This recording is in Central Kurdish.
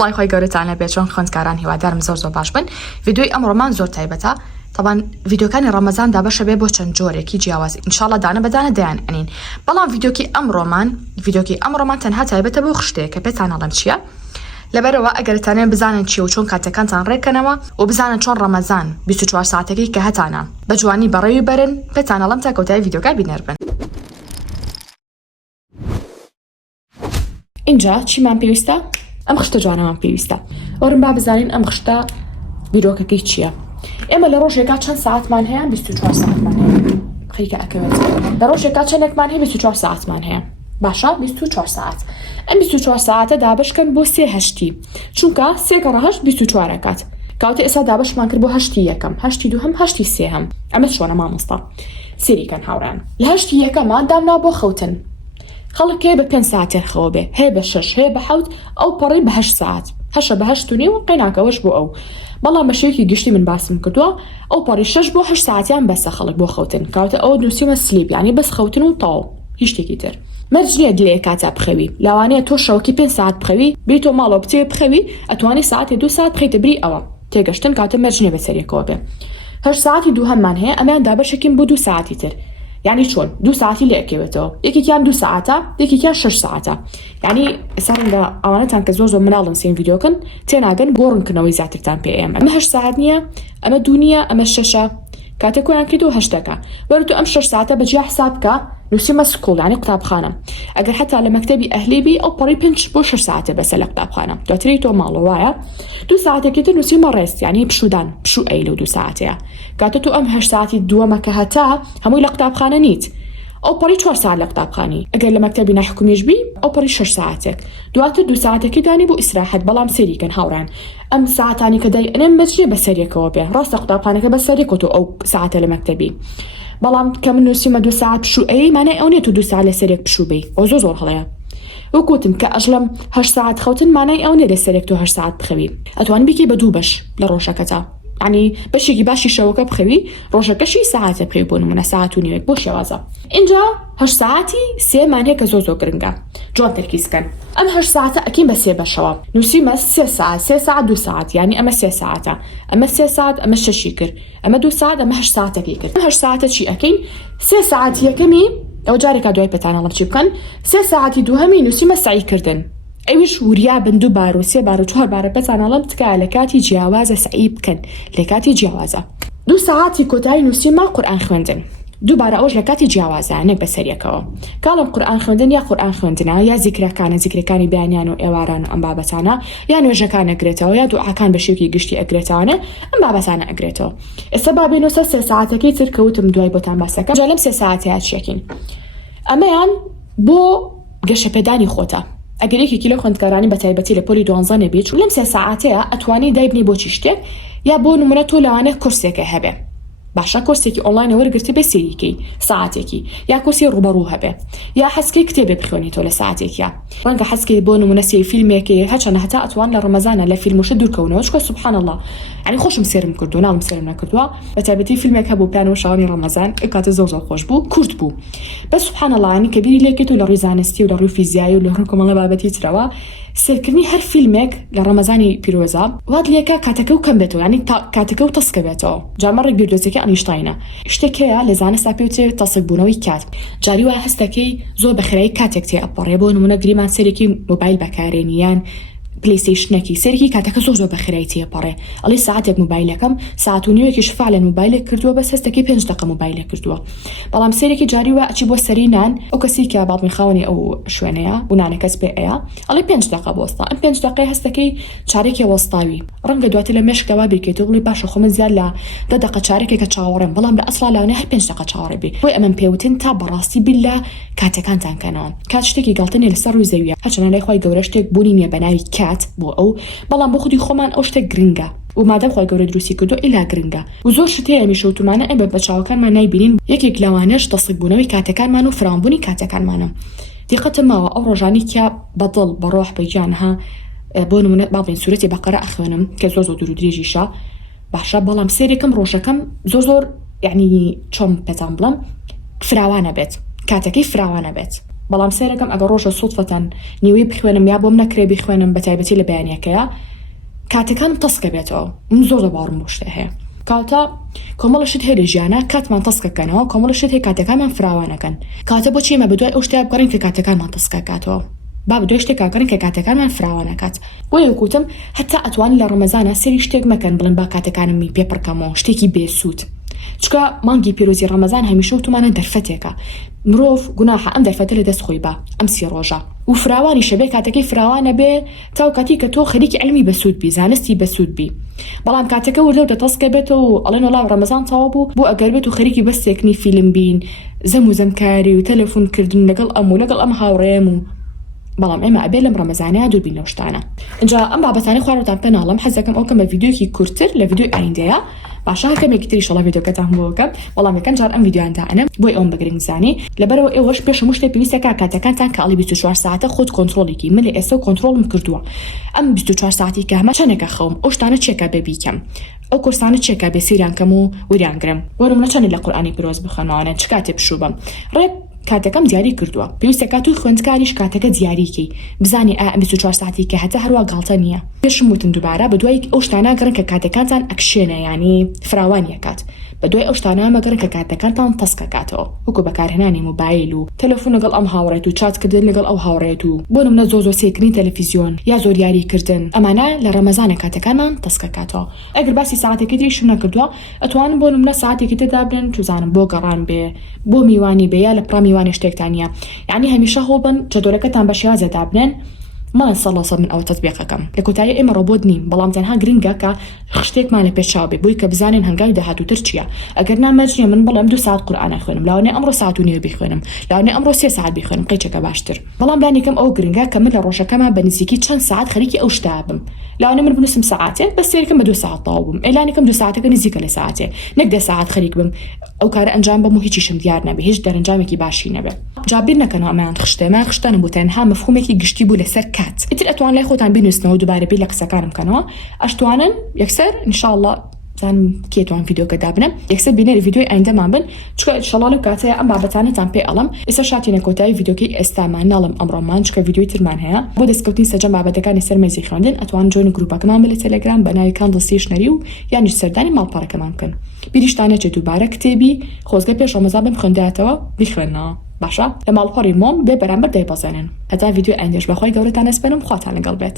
سڵای خۆی گەورەتان لەبێت چۆن خوێندکاران هیوادارم زۆر باش بن. ڤیدیۆی ئەمڕۆمان زۆر تایبەتە. طبعا ڤیدیۆکانی ڕەمەزاندا بەشە بێ بۆ چەند جۆرێکی جیاواز ئینشاڵڵا دانە بەدانە دەیان ئەنین. بەڵام ڤیدیۆکی ئەمڕۆمان تەنها تایبەتە بۆ خشتەیە کە پێتان ئەڵێم چییە؟ لەبەرەوە ئەگەرتانێن بزانن چی و چۆن کاتەکانتان ڕێکەنەوە و بزانن چۆن ڕەمەزان 24 ساعتەکەی کە هەتانە بە جوانی بەڕێوی بەرن پێتان ئەڵێم تا کەوتای ڤیدیۆکە بینەر بن. اینجا چیمان پێویستە؟ ئەم خشتە جوانەمان پێویستە. وەرن با بزانین ئەم خشتە بیرۆکەکەی چییە؟ ئێمە لە ڕۆژێکا چەند ساعتمان هەیە؟ 24 ساعتمان هەیە. خەریکە ئەکەوێت. لە ڕۆژێکا چەندێکمان هەیە؟ 24 ساعتمان هەیە. باشە 24 ساعت. ئەم 24 ساعتە دابشکەن بۆ 3 هەشتی. چونکە 3 گەڕە 8 24 کات. کەواتە ئێستا دابشمان کرد بۆ هەشتی یەکەم، هەشتی دووهەم، هەشتی سێهەم. ئەمە چۆنە مامۆستا؟ سێریکەن هاوڕان. لە هەشتی یەکەمان دامنا بۆ خەوتن. خەڵک هەیە بە 5 ساعتێ خەوە بێ، هەیە بە 6، هەیە بە 7، ئەو پەڕی بە 8 ساعت. هەشە بە 8 و نیو قەیناکەوەش بۆ ئەو. بەڵام بە شێوەیەکی گشتی من باسم کردووە ئەو پەڕی 6 بۆ 8 ساعتیان بەسە خەڵک بۆ خەوتن. کەواتە ئەوە نووسیمە سلیپ، یعنی بەس خەوتن و تەواو، هیچ شتێکی تر. مەرج نییە دلێ کاتە بخەوی. لەوانەیە تۆ شەوەکی 5 ساعت بخەوی، بێتۆ ماڵەوە بچێ بخەوی، ئەتوانی ساعتی 2 ساعت بخەیتە بری ئەوە. تێگەشتن کاتە مەرج نییە بەسەریەکەوە بێ. 8 ساعتی دووهەممان هەیە، ئەمیان دابەشێکین بۆ 2 ساعتی تر. یعنی چۆن 2 ساعتی لێ ئەکەوێتەوە، یەکێکیان 2 ساعتە، یەکێکیان 6 ساعتە. یعنی ئێستا ئەوانەتان کە زۆر مناڵن سێن ڤیدیۆکەن تێناگەن گۆڕنکردنەوەی زیاترتان پێ ئێمە. ئەمە 8 ساعت نییە، ئەمە 2 نییە، ئەمە 6ە. کاتێک کۆیان کردەوە 8ەکە. وەرە تۆ ئەم 6 ساعتە بەجیا حساب بکە، نووسیمە سکوڵ، یعنی قوتابخانە. ئەگەر حتا لە مەکتەبی ئەهلی بی ئەو پەڕی 5 بۆ 6 ساعتە بەسە لە قوتابخانە. دواتری تۆ ماڵەوە وایە 2 ساعتێکی تر نووسیمە ڕێست، یعنی پشودان، پشوو ئەی لەو 2 ساعتەیە. کاتە تۆ ئەم 8 ساعتی دووەمەکە هەتا هەمووی لە قوتابخانە نیت. ئەو پەڕی 4 ساعت لە قوتابخانی. ئەگەر لە مەکتەبی ناحکومیش بی ئەو پەڕی 6 ساعتێک. دواتر 2 ساعتێکی دانی بۆ ئیسراحەت. بەڵام سێریکەن هاوڕان. ئەم ساعتانی کە دای ئەنێم بەچێ بەسەریەکەوە بێ. ڕاستە قوتابخانەکە بەسەریەکەوە تۆ ئەو ساعتە لە مەکتەبی. بەڵام کە من نووسیمە 2 ساعت پشوو ئەی مانای ئەو نێت و 2 ساعت لە سەرێک پشوو بی. ئەو زۆر هەڵەیە. وەکوتم کە ئەژڵم 8 ساعت خەوتن مانای ئەو نێت لە سەرێک تۆ 8 ساعت بخەوی. ئەتوانی بکەی بە 2 بەش لە ڕۆژەکەتە. یعنی بەشێکی باشی شەوەکە بخەوی، ڕۆژەکەشی ساعتە بخەوی بۆ نمونە ساعت و نیوێک بۆ شێوازە. اینجا 8 ساعتی 3مان هەیە کە زۆر گرنگە. جوان تەرکیزکەن. ئەم 8 ساعتە ئەکەین بە 3 بەشەوە. نووسیمە 3 ساعت، 3 ساعت 2 ساعت، یعنی ئەمە 3 ساعتە. ئەمە 3 ساعت، ئەمە 6 کرد. ئەمە 2 ساعت، ئەمە 8 ساعتەکەی کرد. ئەم 8 ساعتە چی ئەکەین؟ 3 ساعت یەکەمی ئەو جارێکا دوای پێتانەڵم چی بکەن؟ 3 ساعتی دووهەمی نووسیمە سعیکردن. ئەویش وریا بن 2 بار و 3 بار و 4 بارە پێتانەڵم تکایە لە کاتی جیاوازە سعی بکەن، لە کاتی جیاوازە. 2 ساعتی کۆتایی نووسیمە قورئان خوێندن. دووبارە ئەوش لە کاتی جیاوازانێک بەسەریەکەوە. کاڵم قورئان خوێندن یا قورئان خوێندنە یا زیکرەکانی بەیانیان و ئێواران و ئەم بابەتانە، یا نوێژەکان ئەگرێتەوە، یا دوعاکان بە شێوکی گشتی ئەگرێتەوە، ئەم بابەتانە ئەگرێتەوە. ئێستا با بێنەوە 3 ساعتەکەی تر کەوتم دوای بۆتان باسەکە. جا لەم 3 ساعتەیە چیەکەین؟ ئەمەیان بۆ گەشەپێدانی خۆتە. ئەگەر یەکێکی لە خوێندکارانی بە تایبەتی لە پۆلی 12 نەبێت، لەم 3 ساعتەیە ئەتوانی دایبنی بۆ چی شتێک، یا بۆ نمونە تۆ لەوانە کورسێکە هەبێ. باشە کورسێکی ئۆنلاین وەرگرتە بێ سێریکەی ساعتێکی، یا کورسی ڕوبەڕوو هەبێ، یا حەسکەی کتێبێ بخوێنی تۆ لە ساعتێکە. ڕەنگە حەسکەی بۆ نمونە سێ فیلمێکی هەچەنە هەتا ئەتوان لە ڕەمەزانە لە فیلموشە دوورکەونەوە. چکە سوبحان الله، یعنی خۆشم سێرم کردو، ناڵم سێرم نەکردووە. بە تایبەتی فیلمێک هەبوو پیانۆ شاوانی ڕەمەزان، کاتە زۆر خۆش بوو، کورت بوو. بە سوبحان الله، یعنی کە بیری لێکێت و لە ڕووی زانستی و لە ڕووی فیزیایی و لە ڕووی کۆمەڵە بابەتی ترەوە سێرکردنی هەر فیلمێک لە ڕەمەزانی پیرۆزە وات لێکە کاتەکە و کەم بێتەوە، یعنی کاتەکە و تەسکە بێتەوە. جامەڕێک بیردۆزەکە ئەنیشتاینە. شتێکەیە لە زانستا پێوتێت تەسک بوونەوەی کات. جاری وایە هەستەکەی زۆر بەخێرایی کاتێک تێ ئەپەڕێ. بۆ نمونە گریمان سەرێکی مۆبایل بەکارێنیان پلیستیشنێکی سەرکی کاتەکە زۆر بەخێرایی تێپەڕێ. ئەڵێ ساعتێک مۆبایلەکەم ساعت و نیوێکی شفا لە مۆبایلێک کردووە، بەس هەستەکەی 5 دقیقە مۆبایلێک کردووە. بەڵام سەرێکی جاری وایە ئەچی بۆ سەری نان، ئەو کەسی کە باڵمی خاوەنی ئەو شوێنەیە و نانەکەس پێ ئەیە، ئەڵێ 5 دقیقە بۆستا. ئەم 5 دقیقەی هەستەکەی چارێکی وەستاوی. ڕەنگە دواتر لە مێشکەوە بیرکێتەوە بڵێ باشە خۆمە زیاد لە 10 دقیقە چارێکێکە چاوەڕێم، بەڵام لە ئەسڵا لاوانەیە هەر 5 دقیقە چاوەڕێ بێ. بۆی ئەمەم پێوتن تا بەڕاستی بیللا کاتەکانتان کەنەوە. کات شتێکی گاڵتەنێ لەسەر ڕووی زەویە، هەرچەندە لای خۆی گەورە شتێک بوونی نییە بە ناوی کات بۆ ئەو، بەڵام بۆ خودی خۆمان ئەو شتێک گرنگە و مادەم خۆی گەورە دروستی کردو ئیلا گرنگە و زۆر شتەیە میشەوتمانە ئەمە بە چاوەکانمان نایبینین. یەکێک لەوانەش تەسەکبوونەوەی کاتەکانمان و فراوانبوونی کاتەکانمانە. دیقەتم ماوە ئەو ڕۆژانی کە بەدڵ بەڕۆح بەگیانها بۆ نمونە باڵێن سوورەتی بەقەرە ئەخوێنم کە زۆر دوور و درێژیشە باشە، بەڵام سێرێکم ڕۆژەکەم زۆر یعنی چۆن پێتان بڵم فراوانە بێت، کاتەکەی فراوانە بێت. بەڵام سێرەکەم ئەگە ڕۆژە سوودفەتەن نیوەی بخوێنم یا بۆم نەکرێ بخوێنم بە تایبەتی لە بەیانیەکەیە کاتەکانم تەسکە بێتەوە من زۆر دەباڕم بۆ شتە هەیە کاتە کۆمەڵشت هەیە لە ژیانە کاتمان تەسکەکەنەوە کۆمەڵشت هەیە کاتەکانمان فراوانەکەن کاتە بۆچی ئێمە بەدوای ئەو شتیا بگەڕین کە کاتەکانمان تەسکەکاتەوە با بەدوای شتێکاکەن کە کاتەکانمان فراوانەکات بۆ یەکوتم هەتا ئەتوانی لە ڕەمەزانە سەری شتێک مەکەن بڵێن با کاتەکانمی پێ پڕکەمەوە شتێکی بێسوود چکە مانگی پیرۆزی ڕەمەزان هەمیشە وتمانە دەرفەتێکە مرۆڤ گوناحە ئەم دەرفەتە لە دەست خۆی بە ئەم سی ڕۆژە و فراوانی شەبێ کاتەکەی فراوانە بێ تاو کاتی کە تۆ خەریکی علمی بەسوود بی زانستی بەسوود بی بەڵام کاتەکە وردە دەتەسکە بێتەوە و ئەڵێن وەڵام ڕەمەزان تەواو بوو بۆ ئەگەر بێت و خەریکی بەستێکنی فیلم بین زەم و زەمکاری و تەلەفۆنکردن لەگەڵ ئەم و لەگەڵ ئەم هاوڕێم و بەڵام ئێمە ئەبێ لەم ڕەمەزانەیە دووربین لەو شتانە اینجا ئەم بابەتانەی خوارەوەتان پێناڵم حەز دەکەم ئەو کەمە ڤیدیۆکی کورتتر لە ڤیدیۆی ئایندەیە باشە کەمێکی تری ئینشەڵا ڤیدیۆکەتان بۆ بکەم بەڵام یەکەم جار ئەم ڤیدیۆیان دائەنم بۆی ئەوم بگرنگ زانی لەبەرەوە ئێوەش پێش هەموو شتێک پێویستە کاتەکانتان کە ئەڵی 24 ساعتە خۆت کۆنتڕۆڵێکی من لە ئێستا کۆنتڕۆڵم کردووە ئەم 24 ساعتی کە هەمە چەندێکە خەوم ئەو شتانە چێکە بێ بیکەم ئەو کورسانە چێکە بێ سەیران کەم و وەریانگرم وەرم نەچەندێک لە قورئانی پیرۆز بخوێنەوە چ کاتێ بشوبم ڕێک کاتەکەم دیاری کردووە پێویستە کاتوی خوێندکاریش کاتەکە دیاریکەی بزانی 24 ساعتی کە هەتا هەروە گاڵتە نییە پێشم وتم دووبارە بەدوای ئەو شتانە گەڕن کە کاتەکانتان ئەکشێنە ینی فراوانیەکات بەدوای ئەو شتانە مەگەڕن کە کاتەکانتان تەسکەکاتەوە وەکو بەکارهێنانی موبایل و تەلەفۆن لەگەڵ ئەم هاوڕێت و چاتکردن لەگەڵ ئەو هاوڕێت و بۆ نمونە زۆ سێکردنی تەلەڤیزیۆن یا زۆر یاریکردن ئەمانە لە ڕەمەزانە کاتەکانمان تەسکەکاتەوە ئەگەر باسی ساعتێکی تریشم نەکردووە ئەتوانم بۆ نمونە ساعتێکی تێدا بن توزانم بۆ گەڕان بێ بۆ میوانی بێ یا لە پڕا میوانی شتێکتانە یعنی هەمیشە هەڵبن جەدۆلەکەتان بە شێوازە دابنێن ماڵ سەڵەسە من ئەو تەطبیقەکەم لە کۆتایی ئێمە ڕۆبۆت نیم بەڵام تەنها گرنگە کە شتێکمان لە پێشاو بێ بۆی کە بزانین هەنگاوی داهاتووتر چییە ئەگەر نامەجێ من بڵێم 2 ساعت قورئان خوێنم لاوانێ ئەمڕۆ ساعت و نیوە بخوێنم لاوانێ ئەمڕۆ 3 ساعت بخوێنم قەیچەکە باشتر بەڵام لانیکەم ئەو گرنگە کە من لە ڕۆژەکەمە بە نزیکی چەند ساعت خەریکی ئەو شتا بم لاوانێ من بنووسم ساعتێ بەس سێرەکەم بە 2 ساعت تەواو بم ئێلانیکەم 2 ساعتەکە نزیکە لە ساعتێ نەک 10 ساعت خەریک بم ئەو کارە ئەنجام بم و هیچیشم دیار نەبێ هیچ دەرەنجامێکی باشی نەبێ جابیر نەکەن ئەمەیان خشتێمە خشتانە بۆ تەنها مەفهومێکی گشتی بوو لەسەر کات ئیتر ئەتوان لای خۆتان بنووسنەوە دووبارە بیر لە قسەکانم بکەنەوە ئەشتوانن یەکسەر ئینشاءالله زانم کێتوان ڤیدیۆکە دابنم یەکسەر بینەری ڤیدیۆی ئایندەمان بن چکە ئینشاءالله لەو کاتەیە ئەم بابەتانەتان پێ ئەڵم ئێستا شاتینە کۆتایی ڤیدیۆکەی ئێستامان ناڵم ئەمڕۆمان چکە ڤیدیۆی ترمان هەیە بۆ دەستکەوتنی سەرجەم بابەتەکانی سەر مێزی خوێندن ئەتوان جۆین گروپەکەمان بە لە تەلەگرام بە ناوی کاندڵ ستێشنەری و یانیش سەردانی ماڵپەڕەکەمان بکەن بیریشتانەچێ دووبارە کتێبی خۆزگە پێش ڕەمەزان بم خوێندایەتەوە بخوێنەوە باشە لە ماڵپەڕی مۆم بێ بەرامبەر دەیبەزێنن هەتا ڤیدیۆ ئایندەش بەخوای گەورەتان ئەسپێنم خواتان لەگەڵ بێت